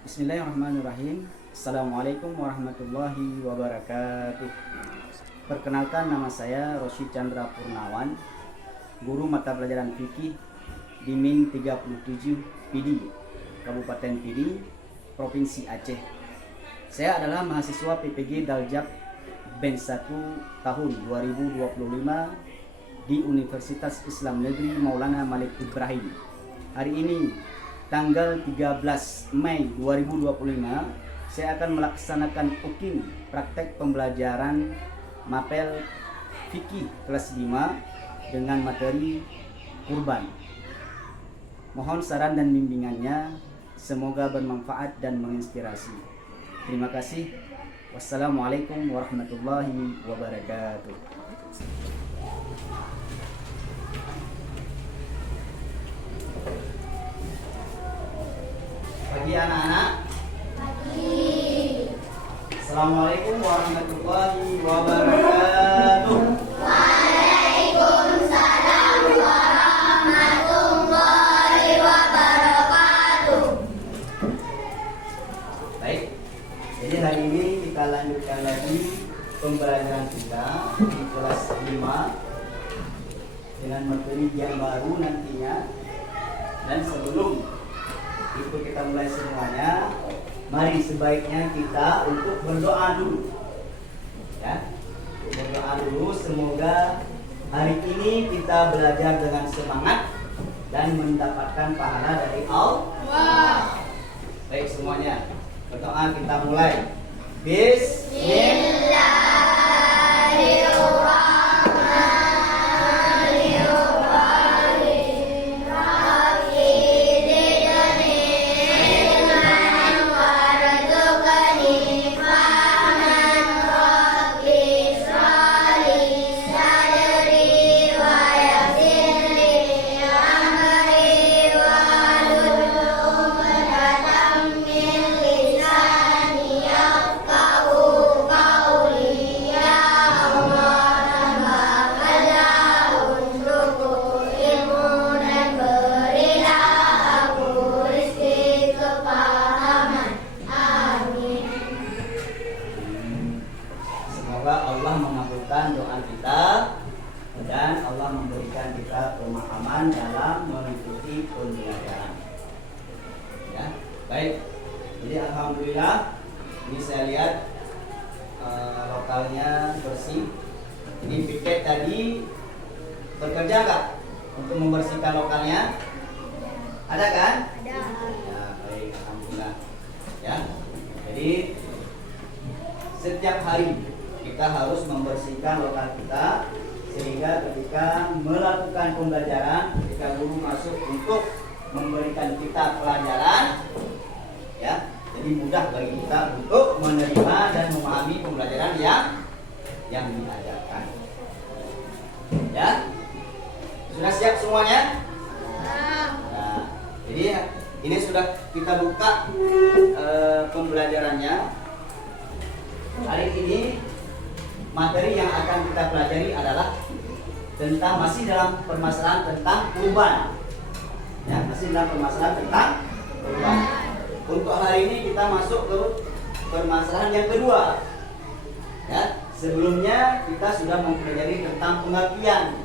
Bismillahirrahmanirrahim. Assalamualaikum warahmatullahi wabarakatuh. Perkenalkan, nama saya Rosyid Chandra Purnawan, guru mata pelajaran fikih di MIN 37 PD, Kabupaten PD, Provinsi Aceh. Saya adalah mahasiswa PPG Daljab Benz 1 tahun 2025 di Universitas Islam Negeri Maulana Malik Ibrahim. Hari ini tanggal 13 Mei 2025, saya akan melaksanakan UKIM, praktek pembelajaran mapel fikih kelas 5 dengan materi kurban. Mohon saran dan bimbingannya, semoga bermanfaat dan menginspirasi. Terima kasih. Wassalamualaikum warahmatullahi wabarakatuh. Pagi anak-anak. Pagi. Assalamualaikum warahmatullahi wabarakatuh. Waalaikumsalam warahmatullahi wabarakatuh. Baik. Jadi hari ini kita lanjutkan lagi pembelajaran kita di kelas 5 dengan materi yang baru nantinya. Dan sebelum itu kita mulai semuanya, mari sebaiknya kita untuk berdoa dulu, ya. Berdoa dulu, semoga hari ini kita belajar dengan semangat dan mendapatkan pahala dari Allah. Baik semuanya, berdoa kita mulai. Semoga Allah mengabulkan doa kita dan Allah memberikan kita pemahaman dalam mengikuti pembelajaran. Ya, baik. Jadi alhamdulillah ini saya lihat lokalnya bersih. Ini piket tadi bekerja nggak untuk membersihkan lokalnya? Ada kan? Ada. Ya, baik, alhamdulillah. Ya, jadi setiap hari kita harus membersihkan lokal kita sehingga ketika melakukan pembelajaran, ketika guru masuk untuk memberikan kita pelajaran, ya, jadi mudah bagi kita untuk menerima dan memahami pembelajaran yang diajarkan. Ya, sudah siap semuanya? Nah, jadi ini sudah kita buka pembelajarannya. Hari ini materi yang akan kita pelajari adalah tentang, masih dalam permasalahan tentang kurban. Ya, masih dalam permasalahan tentang kurban. Untuk hari ini kita masuk ke permasalahan yang kedua. Ya, sebelumnya kita sudah mempelajari tentang pengertian.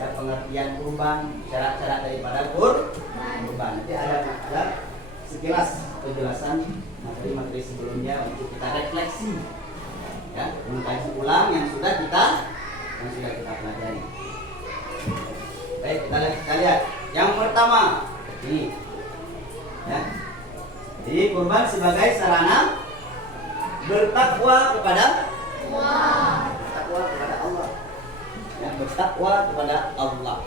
Ya, pengertian kurban, syarat-syarat daripada kurban. Nanti ada sekilas penjelasan materi-materi sebelumnya untuk kita refleksi. Ya, mengkaji ulang yang sudah kita pelajari. Baik, kita lihat. Yang pertama, ini. Ya. Jadi kurban sebagai sarana bertakwa kepada Allah. Bertakwa kepada Allah. Ya, bertakwa kepada Allah.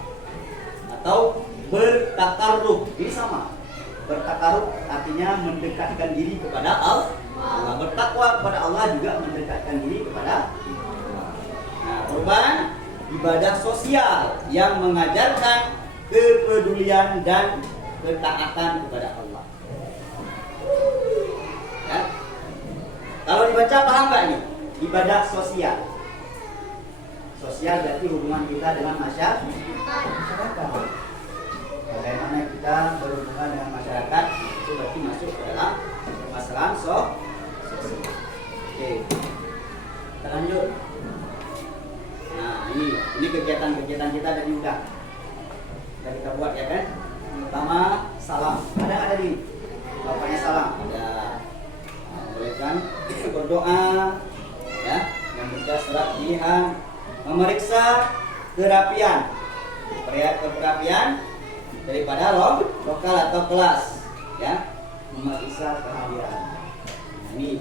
Atau bertakarrub. Ini sama. Bertakarrub artinya mendekatkan diri kepada Allah. Bertakwa kepada Allah juga mendekatkan diri kepada Allah. Nah, kurban ibadah sosial yang mengajarkan kepedulian dan ketaatan kepada Allah. Ya. Kalau dibaca paham nggak ini? Ibadah sosial. Sosial berarti hubungan kita dengan masyarakat. Bagaimana kita berhubungan dengan masyarakat, itu berarti masuk ke dalam salam. Ada di bapaknya salam. Ada. Nah, boleh kan berdoa, ya, membaca surat Jihan, memeriksa kerapian, kerapian daripada lokal atau kelas, ya, memeriksa kehadiran. Nah, ini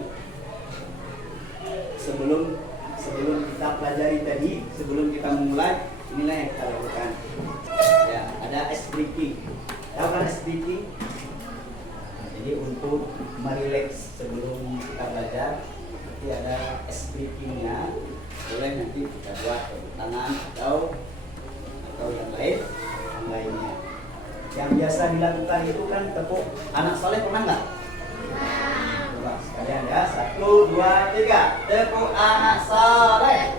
sebelum kita pelajari tadi, sebelum kita memulai, inilah yang kita lakukan. Ya, ada ice breaking. Tahu kan ice breaking? Jadi untuk merileks sebelum kita belajar, nanti ada ice breakingnya. Boleh nanti kita buat tepuk tangan atau yang lainnya. Yang biasa dilakukan itu kan tepuk anak soleh, pernah nggak? Coba sekalian ya, 1, 2, 3, tepuk anak soleh.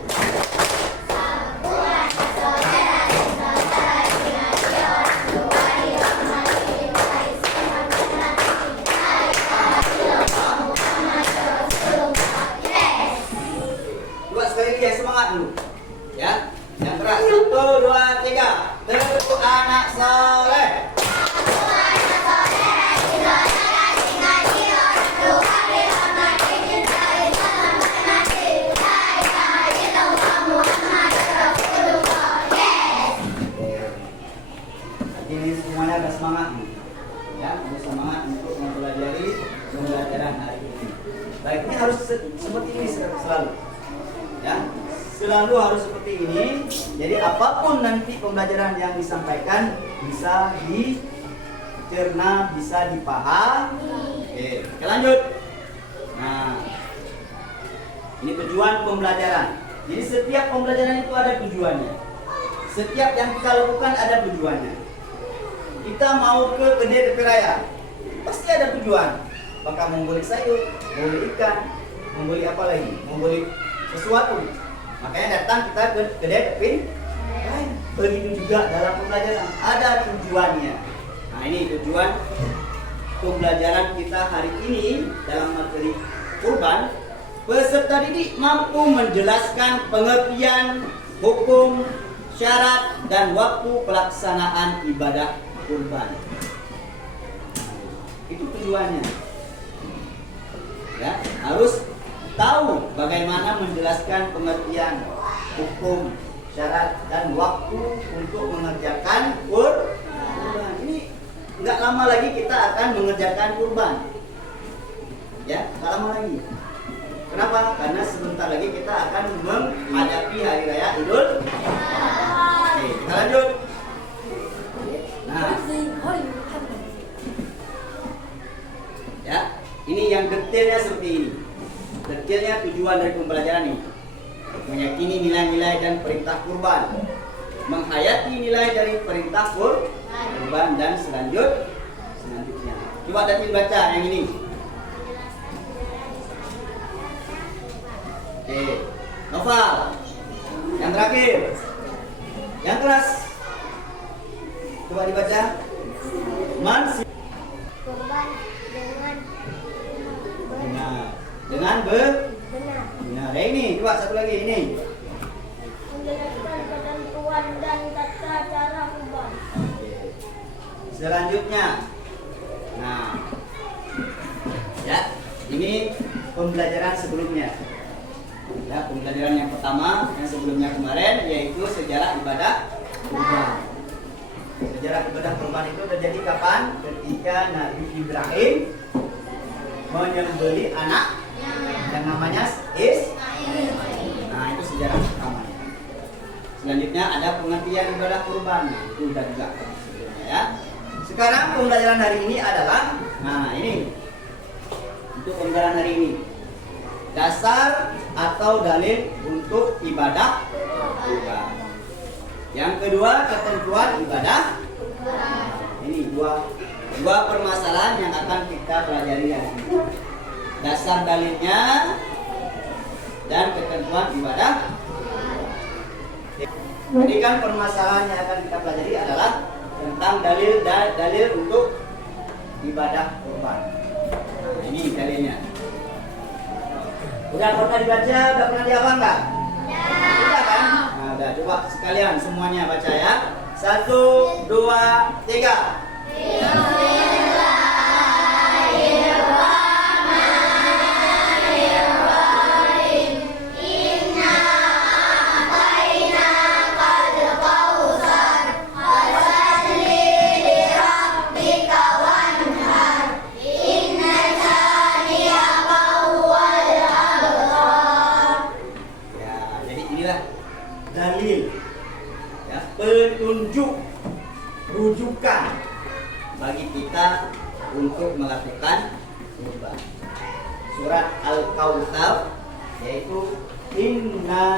Coba sekali lagi ya, semangat dulu, ya. Yang keras, 1, 2, 3, tepuk anak soleh. Ini semuanya ada semangat, ya, ada semangat untuk mempelajari pembelajaran hari ini. Baik, ini harus seperti ini selalu, ya, selalu harus seperti ini. Jadi apapun nanti pembelajaran yang disampaikan bisa dicerna, bisa dipahami. Oke, lanjut. Nah, ini tujuan pembelajaran. Jadi setiap pembelajaran itu ada tujuannya. Setiap yang kita lakukan ada tujuannya. Kita mau ke kedai tepi raya, pasti ada tujuan. Apakah membeli sayur, membeli ikan, membeli apa lagi, membeli sesuatu. Makanya datang kita ke kedai tepi raya. Begitu juga dalam pembelajaran ada tujuannya. Nah, ini tujuan pembelajaran kita hari ini dalam materi kurban. Peserta didik mampu menjelaskan pengertian, hukum, syarat, dan waktu pelaksanaan ibadah kurban. Itu tujuannya. Ya, harus tahu bagaimana menjelaskan pengertian, hukum, syarat, dan waktu untuk mengerjakan kurban. Ini nggak lama lagi kita akan mengerjakan kurban. Ya, nggak lama lagi. Kenapa? Karena sebentar lagi kita akan menghadapi hari raya Idul Adha. Oke, kita lanjut. Nah, ya, ini yang detailnya seperti ini. Detailnya tujuan dari pembelajaran ini: meyakini nilai-nilai dan perintah kurban, menghayati nilai dari perintah kurban, dan selanjutnya. Coba tadi baca yang ini. Oke, Noval. Yang terakhir, yang keras. Coba dibaca. Kurban dengan benar. Ini coba satu lagi ini. menjelaskan ketentuan dan tata cara kurban. Selanjutnya, nah, ya, ini pembelajaran sebelumnya. Ya, pembelajaran yang pertama yang sebelumnya kemarin yaitu sejarah ibadah kurban. Sejarah ibadah kurban itu terjadi kapan? Ketika Nabi Ibrahim menyembelih anak yang namanya Ismail. Nah, itu sejarah pertamanya. Selanjutnya ada pengertian ibadah kurban. Itu udah juga sebelumnya, ya. Sekarang pembelajaran hari ini adalah, nah ini untuk pembelajaran hari ini, dasar atau dalil untuk ibadah kurban. Yang kedua, ketentuan ibadah. Ini dua permasalahan yang akan kita pelajari hari ini. Dasar dalilnya dan ketentuan ibadah. Jadi kan permasalahan yang akan kita pelajari adalah tentang dalil untuk ibadah kurban. Nah, ini dalilnya. Udah pernah dibaca, udah pernah dihafal nggak? Udah kan? Nah, udah, coba sekalian semuanya baca ya. 1, 2, 3. untuk melakukan kurban. Surat Al-Kautsar yaitu inna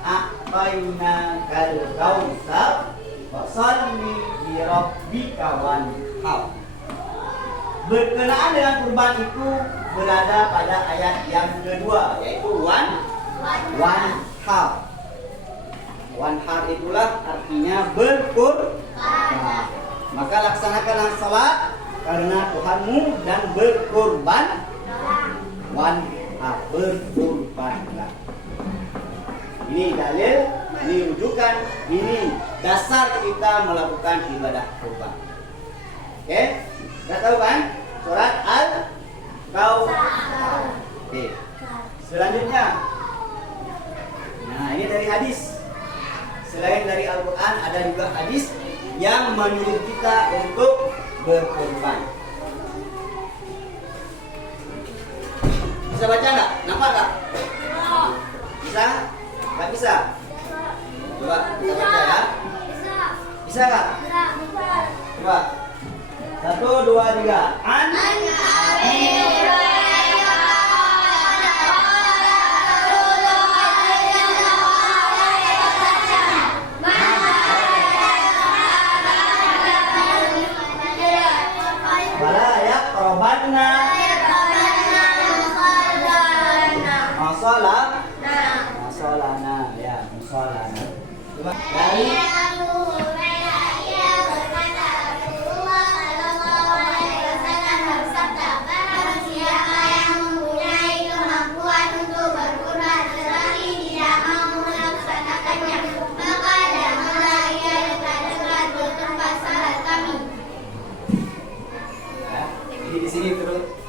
a'tainakal kautsar fasholli li rabbika wanhar. Berkenaan dengan kurban itu berada pada ayat yang kedua yaitu wanhar. Wanhar itulah artinya berkurban. Maka laksanakanlah salat karena Tuhanmu dan berkurban. Wanhar, berkurbanlah. Ini dalil, ini rujukan, ini dasar kita melakukan ibadah kurban. Oke, sudah tahu kan? Surat Al-Kautsar. Oke. Selanjutnya, nah ini dari hadis. Selain dari Al-Quran ada juga hadis yang menyuruh kita untuk berkurban. Bisa baca nggak? Nampak nggak? Bisa? Nggak bisa? Coba kita baca ya. Bisa nggak? Coba. 1, 2, 3. An Abi wala yaqrabanna masolana ya musolana. Coba dari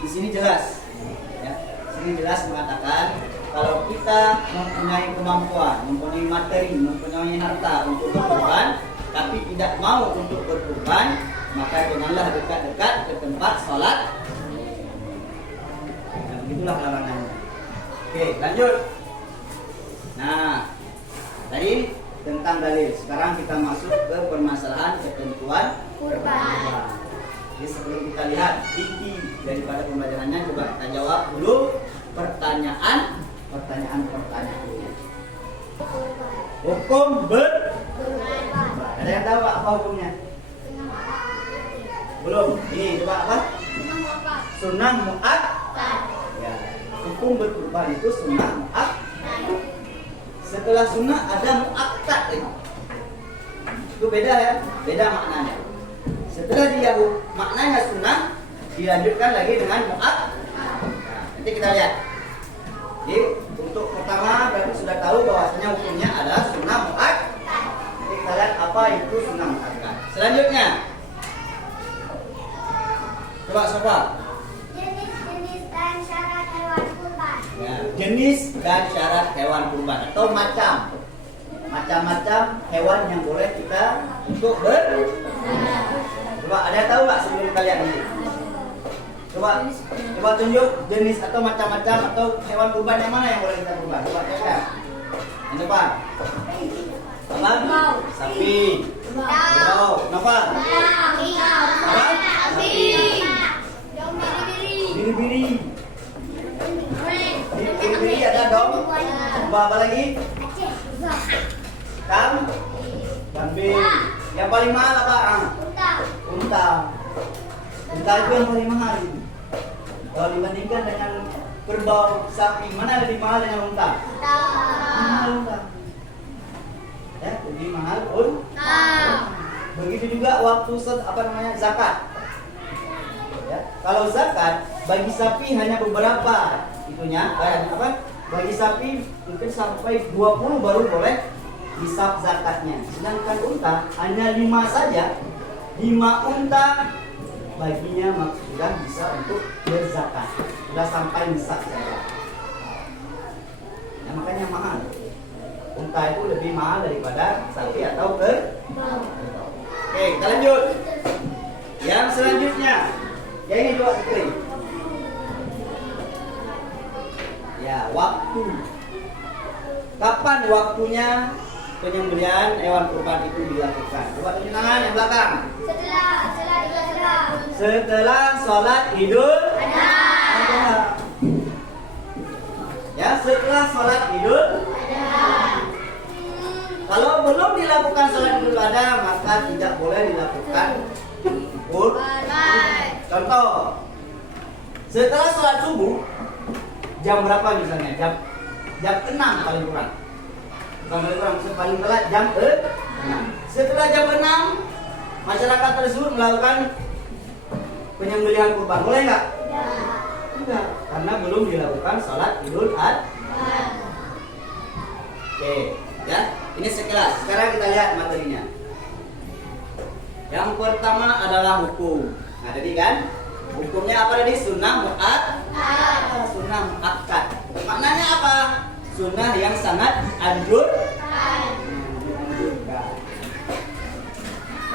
di sini jelas ya. Sini jelas mengatakan kalau kita mempunyai kemampuan, mempunyai materi, mempunyai harta untuk berkurban tapi tidak mau untuk berkurban, maka janganlah dekat-dekat ke tempat sholat. Nah, begitulah larangannya. Oke, lanjut. Nah, tadi tentang dalil. Sekarang kita masuk ke permasalahan ketentuan kurban. Jadi sebelum kita lihat inti daripada pembelajarannya, coba kita jawab dulu pertanyaan dulu. Hukum berkurban. Ada yang tahu apa hukumnya? Belum. Ini coba apa? Sunnah muakkad. Ya. Hukum berkurban itu sunnah muakkad. Setelah sunnah ada muakkad itu. Itu beda ya, beda maknanya. Setelah dia maknanya sunnah, dilanjutkan lagi dengan muakkad. Nah, nanti kita lihat. Jadi untuk pertama berarti sudah tahu bahwasanya hukumnya adalah sunnah muakkad. Nanti kita lihat apa itu sunnah muakkad. Selanjutnya, coba. Jenis-jenis dan syarat hewan kurban. Ya, jenis dan syarat hewan kurban atau macam-macam hewan yang boleh kita untuk Coba ada yang tahu nggak sebelum kalian ini? Coba tunjuk jenis atau macam-macam atau hewan kurban yang mana yang boleh kita kurban. Coba cek. Yang depan. Apa? Sapi. Kerbau. Kenapa? Apa? Sapi. Biri-biri. Biri-biri ada dong. Coba apa lagi? Kambing. Yang paling mahal apa? Unta. Unta itu yang paling mahal. Kalau dibandingkan dengan kerbau, sapi, mana lebih mahal dengan unta? Mahal unta. Ya, lebih mahal unta. Begitu juga waktu zakat. Ya, kalau zakat bagi sapi hanya beberapa itunya, bagi sapi mungkin sampai 20 baru boleh hisab zakatnya. Sedangkan unta hanya 5 saja. 5 unta baginya sudah bisa untuk berzakat. Sudah sampai nisab zakat. Nah, makanya mahal. Unta itu lebih mahal daripada sapi atau kerbau. Oke, kita lanjut. Yang selanjutnya, ya ini coba sekali. Ya, waktu. Kapan waktunya penyembelihan hewan kurban itu dilakukan? Coba tunjuk tangan yang belakang. Setelah sholat Idul Adha. Ya, setelah sholat Idul Adha. Kalau belum dilakukan sholat Idul Adha, maka tidak boleh dilakukan kurban. Contoh, setelah sholat subuh, jam berapa misalnya? Jam 6 paling kurang. Paling kurang, paling telat jam 6. Setelah jam 6, masyarakat tersebut melakukan penyembelihan kurban. Boleh nggak? Enggak, karena belum dilakukan sholat Idul Adha. Oke, ya. Ini sekilas. Sekarang kita lihat materinya. Yang pertama adalah hukum. Nah, jadi kan hukumnya apa tadi? Sunnah mu'akkad. Sunnah mu'akkad. Maknanya apa? Sunnah yang sangat dianjurkan.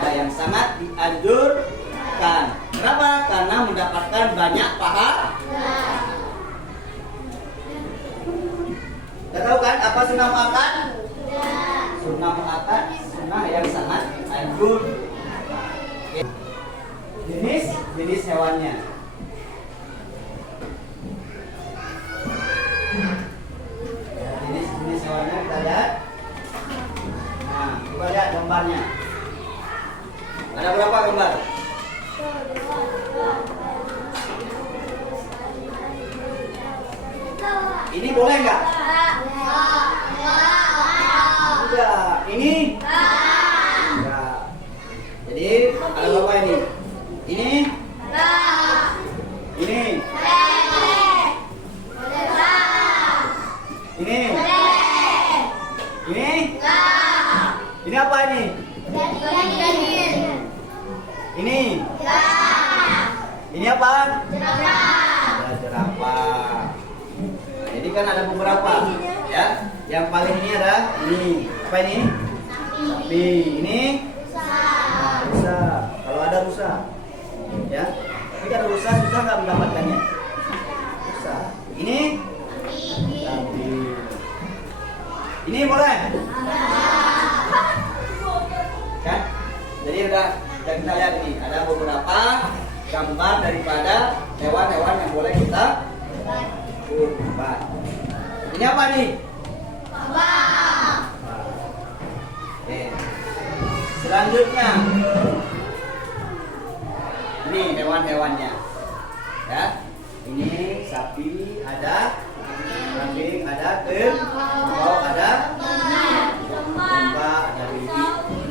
Nah, yang sangat dianjurkan. Kenapa? Karena mendapatkan banyak pahala. Kita tahu kan apa sunnah mu'akkad? Sunnah mu'akkad, sunnah yang sangat anjur. Jenis hewannya. Jenis hewannya kita lihat. Nah, coba lihat gambarnya. Ada berapa gambar? Ini boleh nggak? Enggak. Ini? Enggak. Jadi ada berapa ini? Ini? Ini? Ini? Ini? Ini apa ini? Ini? Ini apa? Ada jerapah. Jadi kan ada beberapa, ya. Yang paling ini ada ini. Apa ini? Sapi. Ini? Rusa. Kalau ada rusa, ya. Tapi kalau rusa susah nggak mendapatkannya? Susah. Ini? Sapi. Ini boleh? Kan? Jadi udah kita lihat ini. Ada beberapa gambar daripada hewan-hewan yang boleh kita kurban. Ini apa nih? Oke. Selanjutnya, ini hewan-hewannya. Ya, ini sapi ada, kambing ada, kerbau ada, domba ada,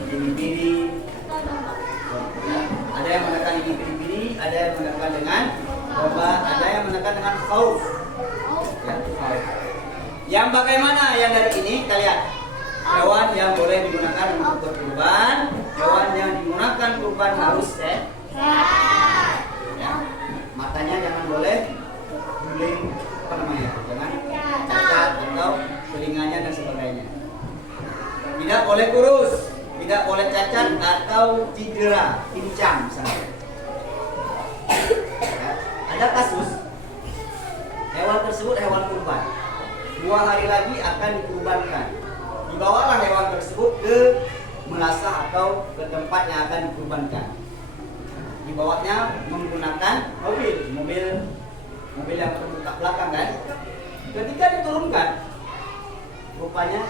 biri-biri. Ada yang menekan ini biri-biri, ada yang menekan dengan domba, ada yang menekan dengan khauf. Ya, yang bagaimana yang dari ini kita lihat hewan yang boleh digunakan untuk berkurban, hewan yang digunakan kurban harus sehat. Ya, matanya jangan boleh guling, apa namanya, jangan cacat atau telinganya dan sebagainya. Tidak boleh kurus, tidak boleh cacat atau cedera, pincang misalnya. Ya, ada kasus hewan tersebut hewan kurban. 2 hari lagi akan dikurbankan. Dibawalah hewan tersebut ke melasah atau ke tempat yang akan dikurbankan. Dibawanya menggunakan mobil yang terbuka belakang kan. Ketika diturunkan, rupanya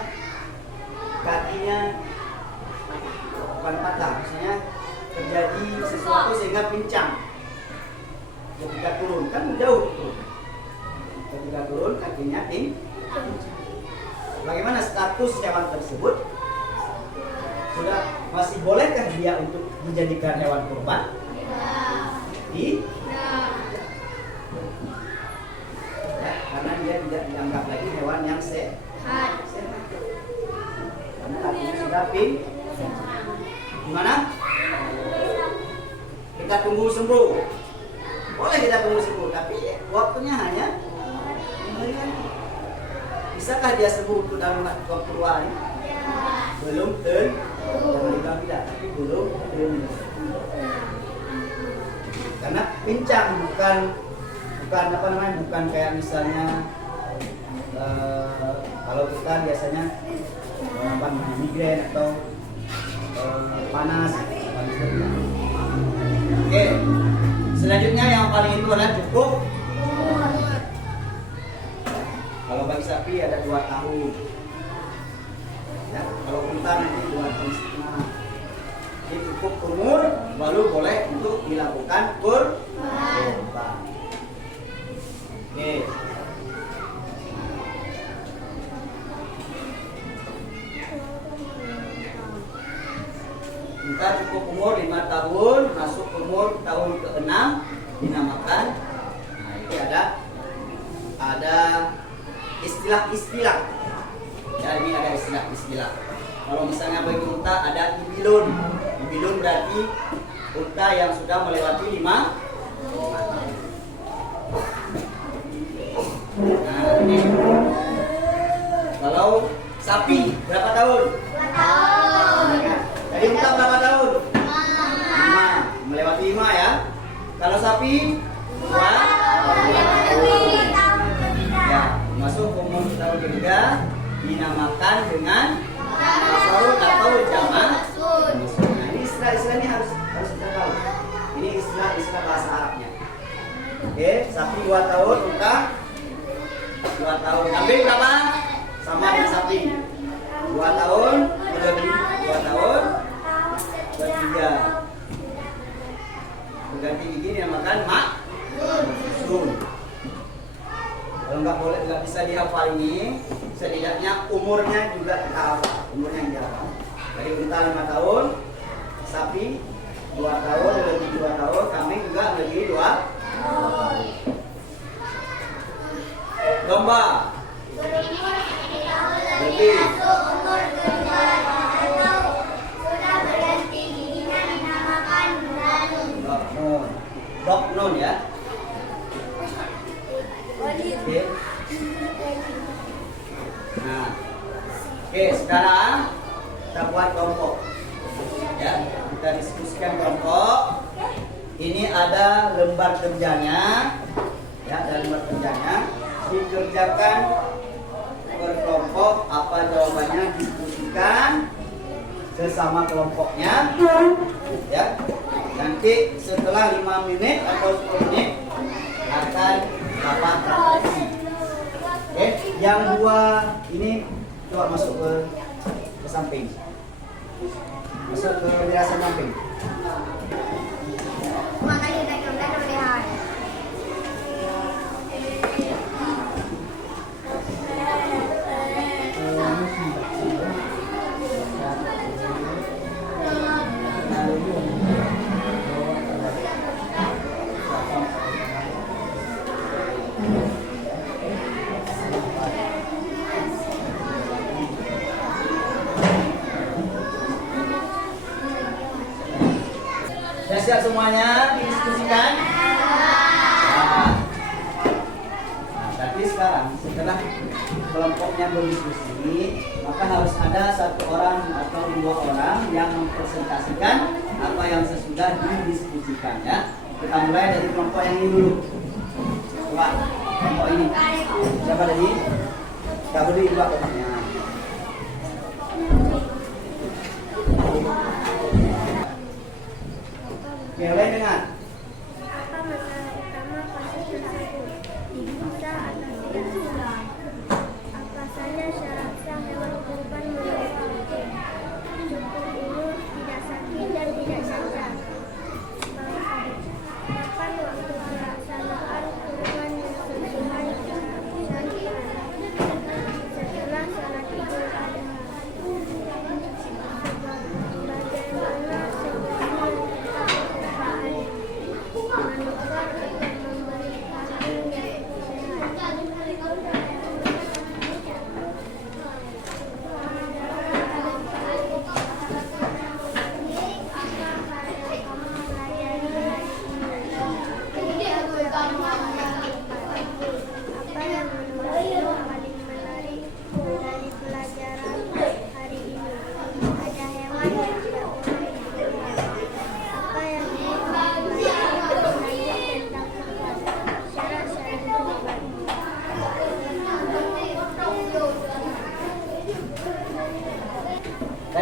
kakinya bukan patah, misalnya terjadi sesuatu sehingga pincang. Ketika turun kan jauh tuh. Ketika turun kakinya pincang. Bagaimana status hewan tersebut? Sudah masih bolehkah dia untuk dijadikan hewan kurban? Ya, karena dia tidak dianggap lagi hewan yang sehat. Karena kakinya sudah pincang. Gimana? Kita tunggu sembuh. Boleh kita tunggu sembuh, tapi waktunya hanya bisakah dia sembuh dalam waktu 2 hari? Belum jangan tidak, tapi belum karena pincang bukan apa namanya, bukan kayak misalnya kalau kita biasanya migrain atau panas. Oke, selanjutnya yang paling itu adalah cukup. Kalau bagi sapi ada 2 tahun. Ya, kalau unta nanti 2 tahun setengah. Ini cukup umur baru boleh untuk dilakukan kurban. Oke. Unta cukup umur 5 tahun, masuk umur tahun ke-6 dinamakan. Nah, ini ada istilah-istilah. Ya, ini ada istilah-istilah. Kalau misalnya bagi unta ada ibilun. Ibilun berarti unta yang sudah melewati 5 tahun. Nah, ini. Kalau sapi berapa tahun? 2 tahun. Jadi unta berapa tahun? 5. Melewati 5 ya. Kalau sapi 2 tahun. Ya, masuk umur tahun ketiga dinamakan dengan tahun atau jamak. Nah, ini istilah-istilahnya harus kita tahu. Ini istilah bahasa Arabnya. Oke, sapi 2 tahun, unta 2 tahun. Kambing berapa? Sama dengan sapi. 2 tahun, lebih 2 tahun, 3. Berganti gigi dinamakan maksun. Kalau nggak bisa dihafal ini, setidaknya umurnya juga kita hafal. Umurnya yang dihafal. Dari unta 5 tahun, sapi 2 tahun, lebih 2 tahun, kambing juga lebih 2 tahun. Domba lebih Doknun ya. Oke. Nah, oke, sekarang kita buat kelompok. Ya, kita diskusikan kelompok. Ini ada lembar kerjanya. Ya, ada lembar kerjanya. Dikerjakan berkelompok. Apa jawabannya diskusikan sesama kelompoknya. Ya. Nanti setelah 5 menit atau 10 menit akan dapat refleksi. Oke, yang 2 ini coba masuk ke samping. Masuk ke jelasan samping. Makanya naik ke belakang lihat. Sudah siap semuanya didiskusikan? Nah, tapi sekarang setelah kelompoknya berdiskusi, maka harus ada 1 orang atau 2 orang yang mempresentasikan apa yang sesudah didiskusikan ya. Kita mulai dari kelompok yang ini dulu. Coba kelompok ini. Siapa tadi? Kita berdiri dua kelompoknya. Yang lain dengar. Apa masalah utama kasus tersebut? Bisa atau tidak sah? Apa saja syarat sah hewan kurban menurut hukum? Cukup umur, tidak sakit dan tidak cacat. Kapan waktu pelaksanaan kurban sesuai syariat? Setelah sholat Idul Adha. Bagaimana sebenarnya apa yang menurutmu paling menarik dari pelajaran hari ini? Ada hewan yang tidak pernah dilihat. Apa yang belajar tentang kurban? Syarat-syarat kurban.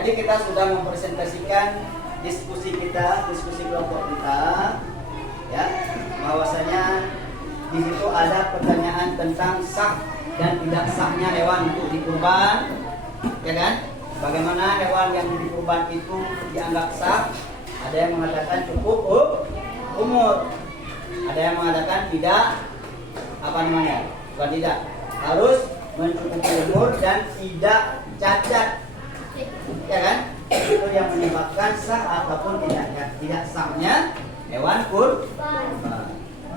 Tadi kita sudah mempresentasikan diskusi kelompok kita, ya, bahwasanya di situ ada pertanyaan tentang sah dan tidak sahnya hewan untuk dikurban, ya kan? Bagaimana hewan yang dikurban itu dianggap sah? Ada yang mengatakan cukup umur, ada yang mengatakan tidak, bukan tidak, harus mencukupi umur dan tidak cacat, ya kan? Itu yang menyebabkan sah ataupun tidak sahnya hewan kurban.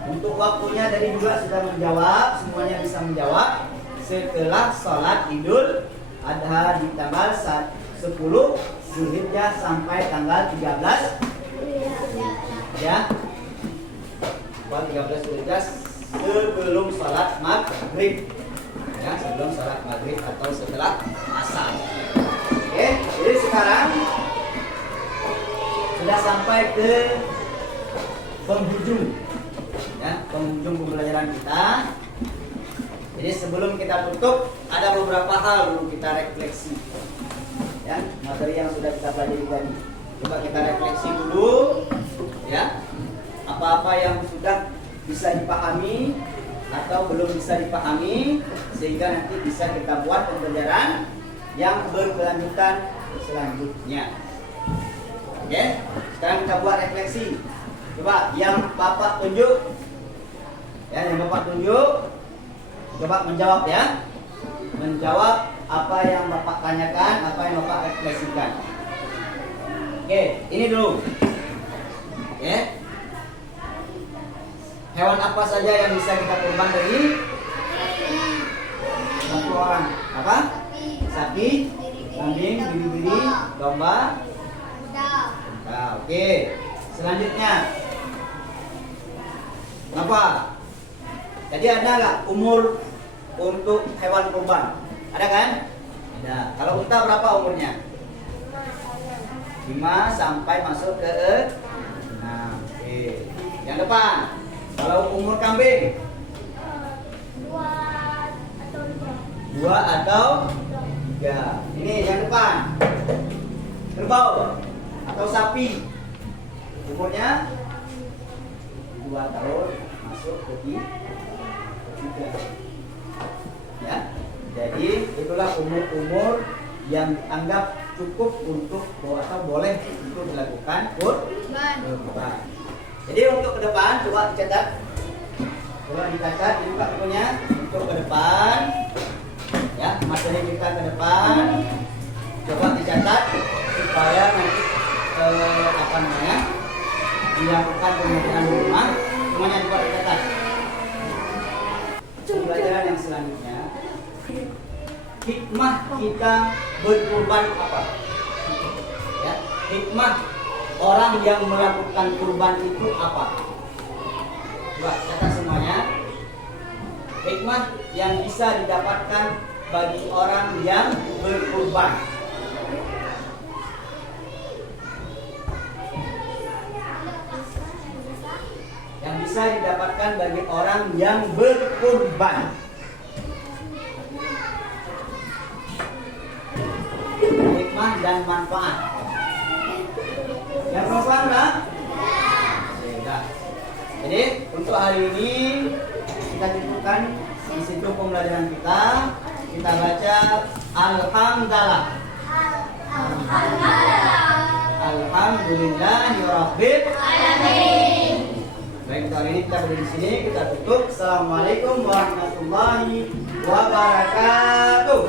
Untuk waktunya dari juga sudah menjawab, semuanya bisa menjawab setelah sholat Idul Adha di tanggal 10 Zulhijjah sampai tanggal 13, ya, 13 Zulhijjah sebelum sholat maghrib, ya, sebelum sholat maghrib atau setelah asar. Oke, jadi sekarang sudah sampai ke penghujung, ya, penghujung pembelajaran kita. Jadi sebelum kita tutup, ada beberapa hal perlu kita refleksi, ya, materi yang sudah kita pelajari tadi. Coba kita refleksi dulu, ya, apa-apa yang sudah bisa dipahami atau belum bisa dipahami, sehingga nanti bisa kita buat pembelajaran yang berkelanjutan selanjutnya. Oke, sekarang kita buat refleksi. Coba yang Bapak tunjuk, ya, yang Bapak tunjuk, coba menjawab, ya, menjawab apa yang Bapak tanyakan, apa yang Bapak refleksikan. Oke, ini dulu. Oke, hewan apa saja yang bisa kita kurban dari satu orang? Apa? Sapi, kambing, biri-biri, domba. Nah, oke. Selanjutnya apa? Jadi ada nggak umur untuk hewan kurban? Ada kan? Ada. Kalau unta berapa umurnya? 5 sampai masuk ke 6. Oke. Yang depan. Kalau umur kambing? 2 atau 3. Ini yang depan. Kerbau atau sapi? Umurnya 2 tahun masuk ke 3. Ya. Jadi itulah umur-umur yang dianggap cukup untuk atau boleh untuk dilakukan kurban. Jadi untuk ke depan coba dicatat. Coba dicatat ini Pak punya untuk ke depan. Ya, materi kita ke depan. Coba dicatat supaya nanti dilakukan pengajaran di rumah, semuanya coba dicatat. Pembelajaran yang selanjutnya, hikmah kita berkurban apa? Ya, hikmah orang yang melakukan kurban itu apa? Coba catat semuanya. Hikmah yang bisa didapatkan bagi orang yang berkurban. Yang bisa didapatkan bagi orang yang berkurban. Hikmah dan manfaat. Yang perempuan enggak? Tidak. Jadi untuk hari ini kita cukupkan di situ pembelajaran kita. Kita baca Alhamdulillah. Alhamdulillahirabbil alamin. Baik, untuk hari ini kita berdiri di sini, kita tutup. Assalamualaikum warahmatullahi wabarakatuh.